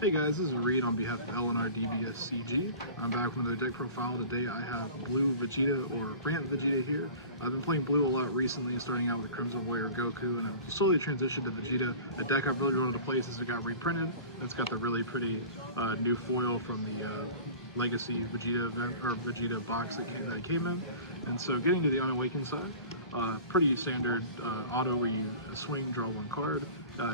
Hey guys, this is Reed on behalf of LNRDBSCG. I'm back with another deck profile. Today I have Blue Vegeta, or Ramp-Geta here. I've been playing Blue a lot recently, starting out with Crimson Warrior Goku, and I've slowly transitioned to Vegeta, a deck I've really wanted to play since it got reprinted. It's got the really pretty new foil from the Legacy Vegeta event, or Vegeta box that came in. And so getting to the Unawakened side, pretty standard auto where you swing, draw one card.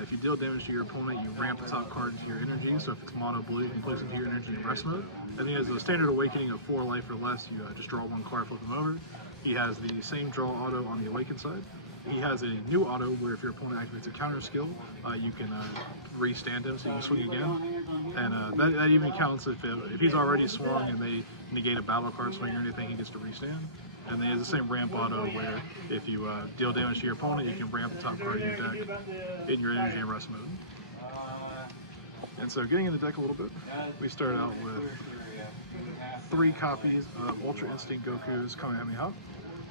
If you deal damage to your opponent, you ramp the top card into your energy. So if it's mono blue, you can place it into your energy in rest mode. And he has a standard awakening of 4 life or less. You just draw one card, flip him over. He has the same draw auto on the awakened side. He has a new auto where if your opponent activates a counter skill, you can restand him so you can swing again. And that even counts if he's already swung and they negate a battle card swing or anything, he gets to restand. And then he has the same ramp auto where if you deal damage to your opponent, you can ramp the top card of your deck in your energy and rest mode. And so getting in the deck a little bit, we start out with 3 copies of Ultra Instinct Goku's Kamehameha.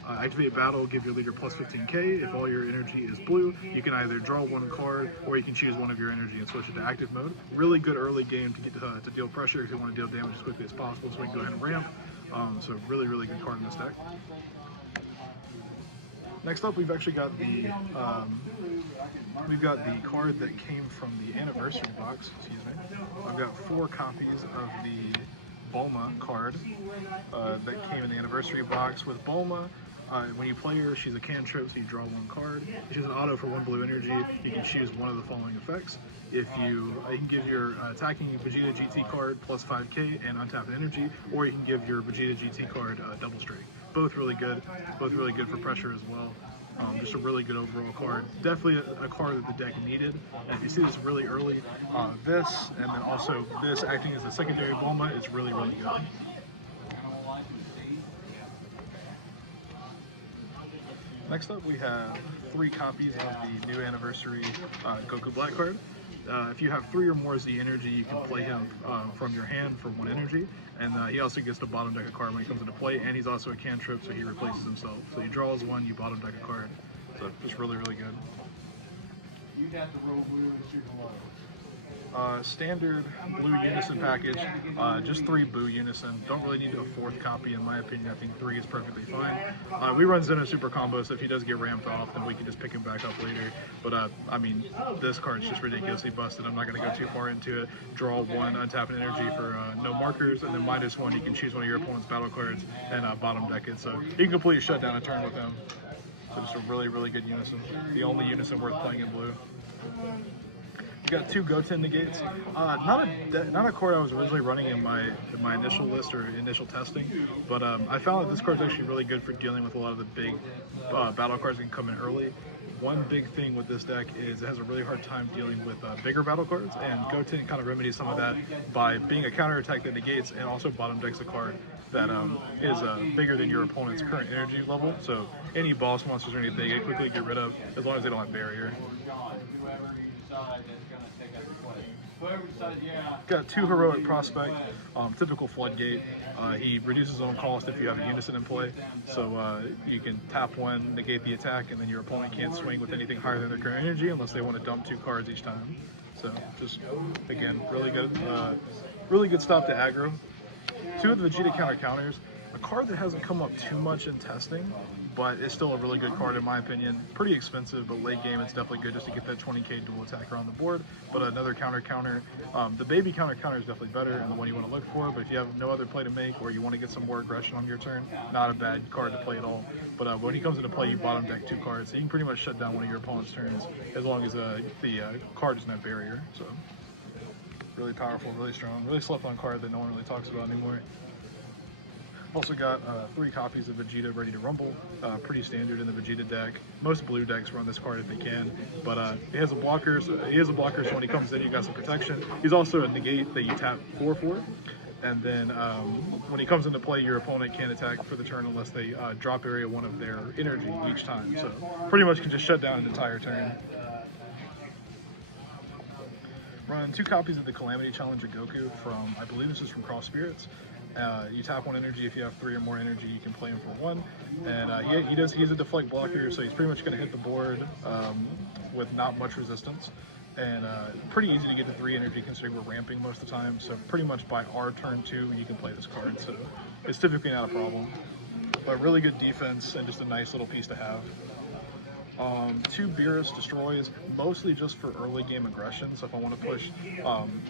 Activate battle, give your leader plus 15k. If all your energy is blue, you can either draw one card or you can choose one of your energy and switch it to active mode. Really good early game to get to deal pressure if you want to deal damage as quickly as possible, so we can go ahead and ramp. So really good card in this deck. Next up, we've actually got the card that came from the anniversary box. Excuse me. I've got 4 copies of the Bulma card that came in the anniversary box. With Bulma, when you play her, she's a cantrip, so you draw one card. She's an auto for 1 blue energy. You can choose one of the following effects. If you can give your attacking Vegeta GT card plus 5k and untap an energy, or you can give your Vegeta GT card double strike. Both really good for pressure as well. Just a really good overall card. Definitely a card that the deck needed. And if you see this really early, this and then also this acting as the secondary Bulma is really good. Next up, we have 3 copies of the new anniversary Goku Black card. If you have 3 or more Z energy, you can play him from your hand for 1 energy, and he also gets to bottom deck a card when he comes into play, and he's also a cantrip, so he replaces himself. So he draws 1, you bottom deck a card. So just really good. You'd have to roll blue and shoot below. Standard blue unison package, just 3 blue unison. Don't really need a 4th copy in my opinion. I think 3 is perfectly fine. We run Zeno Super combo, so if he does get ramped off, then we can just pick him back up later. But I mean, this card's just ridiculously busted. I'm not going to go too far into it. Draw 1, untap an energy for no markers, and then -1, you can choose one of your opponent's battle cards and bottom deck it. So you can completely shut down a turn with him. So just a really good unison. The only unison worth playing in blue. We got 2 Goten negates. Not a card I was originally running in my initial list or initial testing, but I found that this card's actually really good for dealing with a lot of the big battle cards that can come in early. One big thing with this deck is it has a really hard time dealing with bigger battle cards, and Goten kind of remedies some of that by being a counterattack that negates and also bottom decks a card that is bigger than your opponent's current energy level. So any boss monsters or anything they quickly get rid of as long as they don't have barrier. Got 2 Heroic Prospect, typical Floodgate. He reduces his own cost if you have a unison in play, so you can tap 1, negate the attack, and then your opponent can't swing with anything higher than their current energy unless they want to dump 2 cards each time. So just, again, really good stop to aggro. 2 of the Vegeta counters. A card that hasn't come up too much in testing, but it's still a really good card in my opinion. Pretty expensive, but late game it's definitely good just to get that 20k dual attacker on the board. But another counter. The baby counter is definitely better and the one you want to look for, but if you have no other play to make or you want to get some more aggression on your turn, not a bad card to play at all. But when he comes into play, you bottom deck 2 cards, so you can pretty much shut down one of your opponent's turns as long as the card doesn't have barrier. So really powerful, really strong, really slept on card that no one really talks about anymore. Also got 3 copies of Vegeta Ready to Rumble, pretty standard in the Vegeta deck. Most blue decks run this card if they can, but he has a blocker, so when he comes in you got some protection. He's also a negate that you tap 4/4, and then when he comes into play your opponent can't attack for the turn unless they drop area 1 of their energy each time, so pretty much can just shut down an entire turn. Run 2 copies of the Calamity Challenger Goku from, I believe this is from Cross Spirits. You tap 1 energy. If you have 3 or more energy, you can play him for 1. And he's a deflect blocker, so he's pretty much going to hit the board with not much resistance. And pretty easy to get to 3 energy considering we're ramping most of the time. So pretty much by our turn 2, you can play this card. So it's typically not a problem. But really good defense and just a nice little piece to have. 2 Beerus destroys, mostly just for early game aggression. So if I want to push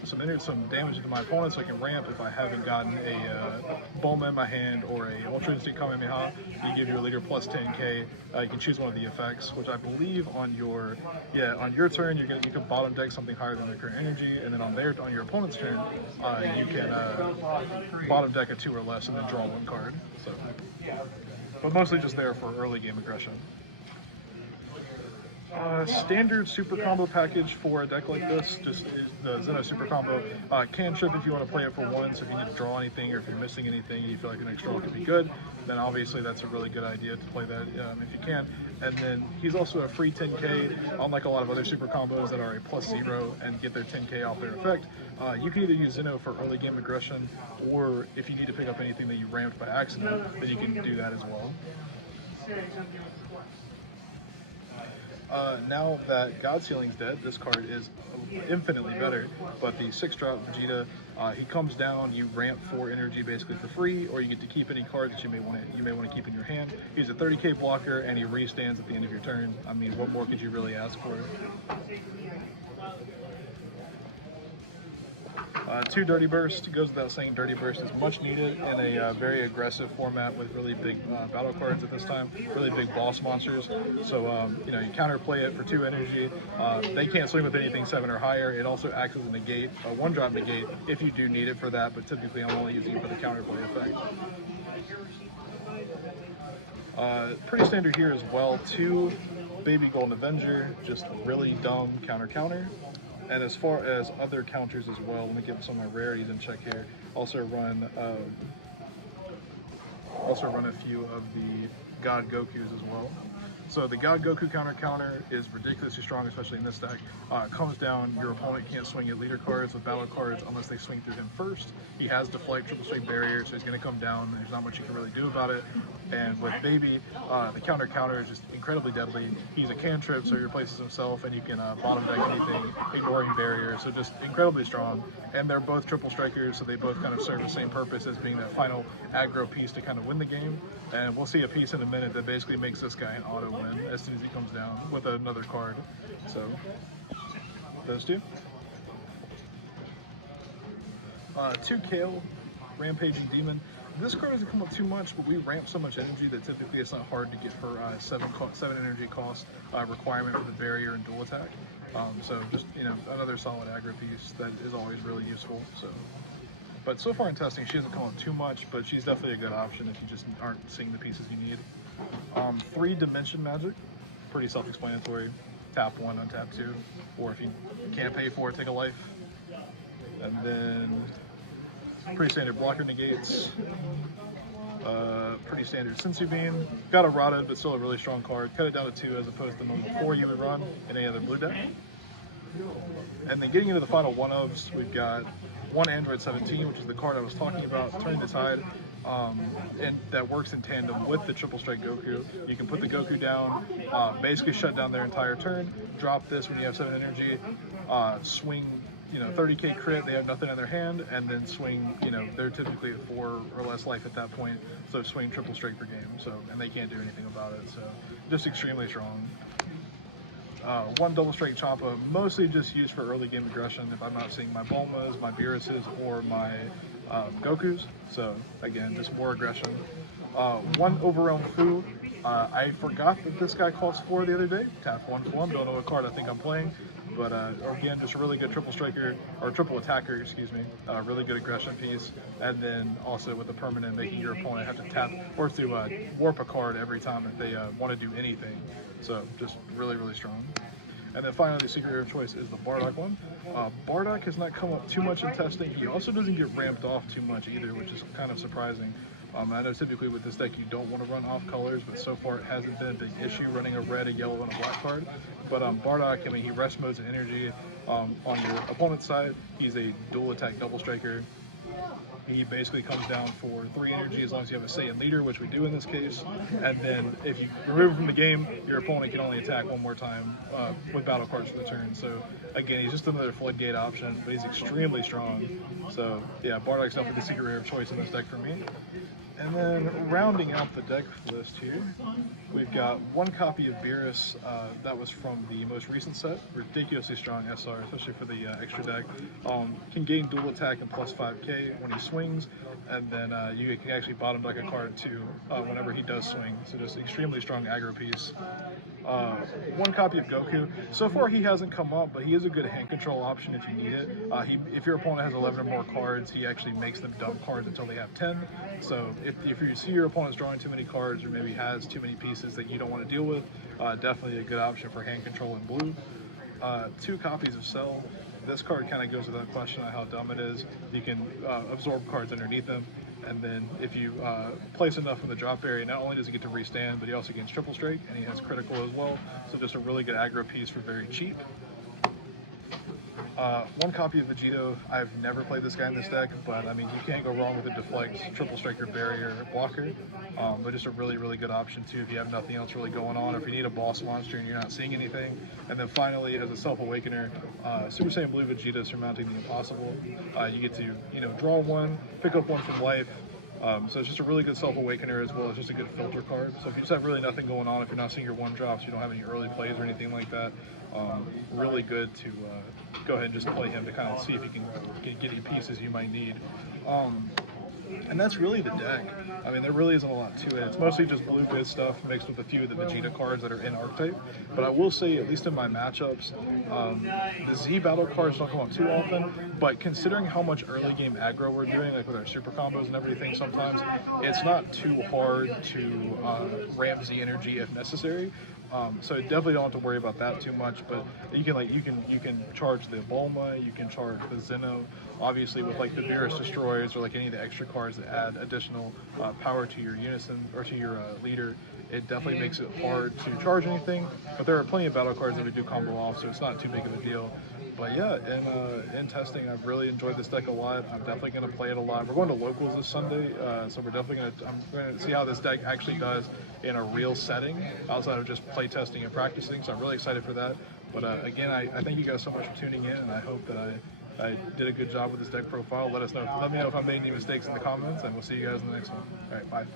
some damage into my opponent so I can ramp, if I haven't gotten a Bulma in my hand or a Ultra Instinct Kamehameha, you give your leader plus 10k. You can choose one of the effects, which I believe on your turn you can bottom deck something higher than their current energy, and then on your opponent's turn you can bottom deck a 2 or less and then draw 1 card. So, but mostly just there for early game aggression. Standard super combo package for a deck like this, just is the Zeno super combo. Cantrip if you want to play it for 1, so if you need to draw anything or if you're missing anything and you feel like an extra draw could be good, then obviously that's a really good idea to play that if you can. And then he's also a free 10k, unlike a lot of other super combos that are a +0 and get their 10k off their effect. You can either use Zeno for early game aggression, or if you need to pick up anything that you ramped by accident, then you can do that as well. Now that God Sealing's dead, this card is infinitely better, but the 6-drop Vegeta, he comes down, you ramp 4 energy basically for free, or you get to keep any card that you may want to keep in your hand. He's a 30k blocker, and he restands at the end of your turn. I mean, what more could you really ask for? 2 Dirty Burst. Goes without saying, Dirty Burst is much needed in a very aggressive format with really big battle cards at this time, really big boss monsters. So you counterplay it for 2 energy. They can't swing with anything 7 or higher. It also acts as a negate, a 1-drop negate if you do need it for that, but typically I'm only using it for the counterplay effect. Pretty standard here as well. 2 Baby Golden Avenger, just really dumb counter. And as far as other counters as well, let me get some of my rarities in check here. Also run a few of the God Gokus as well. So the God Goku counter is ridiculously strong, especially in this deck. Comes down, your opponent can't swing at leader cards with battle cards unless they swing through him first. He has deflect, triple strike barrier, so he's going to come down. There's not much you can really do about it. And with Baby, the counter is just incredibly deadly. He's a cantrip, so he replaces himself, and you can bottom deck anything, ignoring barrier. So just incredibly strong. And they're both triple strikers, so they both kind of serve the same purpose as being that final aggro piece to kind of win the game. And we'll see a piece in a minute that basically makes this guy an auto win as soon as he comes down with another card. So those 2. 2 Kale, Rampaging Demon. This card doesn't come up too much, but we ramp so much energy that typically it's not hard to get her 7 energy cost requirement for the barrier and dual attack. So just another solid aggro piece that is always really useful. So, but so far in testing, she doesn't come up too much, but she's definitely a good option if you just aren't seeing the pieces you need. 3 Dimension Magic, pretty self-explanatory. Tap 1, untap 2, or if you can't pay for it, take a life. And then pretty standard blocker negates. Pretty standard Sensu Beam. Got a rotted, but still a really strong card. Cut it down to 2 as opposed to the number 4 you would run in any other blue deck. And then getting into the final one-ofs, we've got 1 Android 17, which is the card I was talking about, Turning the Tide. And that works in tandem with the triple strike Goku. You can put the Goku down, basically shut down their entire turn, drop this when you have 7 energy, swing 30k crit, they have nothing in their hand, and then swing, they're typically at 4 or less life at that point, so swing triple strike per game, so, and they can't do anything about it, so just extremely strong. 1 double strike Champa, mostly just used for early game aggression if I'm not seeing my Bulmas, my Beeruses, or my Gokus, so again, just more aggression. 1 Overwhelm Fu, I forgot that this guy costs 4 the other day, tap 1 for him, don't know what card I think I'm playing. But again, just a really good triple striker, or triple attacker, excuse me, really good aggression piece. And then also with the permanent, making your opponent have to tap or to warp a card every time if they want to do anything. So just really, really strong. And then finally, the secret hero of choice is the Bardock one. Bardock has not come up too much in testing. He also doesn't get ramped off too much either, which is kind of surprising. I know typically with this deck you don't want to run off colors, but so far it hasn't been a big issue running a red, a yellow, and a black card. But Bardock, I mean, he rest modes and energy on your opponent's side. He's a dual attack double striker. He basically comes down for 3 energy as long as you have a Saiyan leader, which we do in this case. And then if you remove him from the game, your opponent can only attack one more time with battle cards for the turn. So again, he's just another floodgate option, but he's extremely strong. So yeah, Bardock's definitely the secret rare of choice in this deck for me. And then rounding out the deck list here, we've got 1 copy of Beerus. That was from the most recent set. Ridiculously strong SR, especially for the extra deck. Can gain dual attack and plus 5k when he swings, and then you can actually bottom deck a card too whenever he does swing. So just extremely strong aggro piece. 1 copy of Goku. So far he hasn't come up, but he is a good hand control option if you need it. If your opponent has 11 or more cards, he actually makes them dump cards until they have 10. So if you see your opponent's drawing too many cards or maybe has too many pieces that you don't want to deal with, definitely a good option for hand control in blue. 2 copies of Cell. This card kind of goes without question on how dumb it is. You can absorb cards underneath them, and then if you place enough in the drop area, not only does he get to restand, but he also gains triple strike, and he has critical as well. So just a really good aggro piece for very cheap. 1 copy of Vegito. I've never played this guy in this deck, but I mean, you can't go wrong with a deflect, triple striker, barrier, blocker. But just a really, really good option too if you have nothing else really going on, or if you need a boss monster and you're not seeing anything. And then finally, as a self-awakener, Super Saiyan Blue Vegeta surmounting the impossible. You get to, draw 1, pick up 1 from life. So it's just a really good self-awakener as well as just a good filter card. So if you just have really nothing going on, if you're not seeing your 1-drops, you don't have any early plays or anything like that, really good to go ahead and just play him to kind of see if you can get any pieces you might need. And that's really the deck. I mean, there really isn't a lot to it. It's mostly just blue biz stuff mixed with a few of the Vegeta cards that are in archetype. But I will say, at least in my matchups, the Z battle cards don't come up too often. But considering how much early game aggro we're doing, like with our super combos and everything, sometimes it's not too hard to ramp Z energy if necessary. So definitely don't have to worry about that too much, but you can charge the Bulma, you can charge the Zeno, obviously with like the Beerus Destroyers or like any of the extra cards that add additional power to your unison or to your leader. It definitely makes it hard to charge anything, but there are plenty of battle cards that we do combo off, so it's not too big of a deal. But yeah, in testing, I've really enjoyed this deck a lot. I'm definitely going to play it a lot. We're going to locals this Sunday, so we're definitely I'm going to see how this deck actually does in a real setting, outside of just play testing and practicing. So I'm really excited for that. But again, I thank you guys so much for tuning in, and I hope that I did a good job with this deck profile. Let me know if I made any mistakes in the comments, and we'll see you guys in the next one. All right, bye.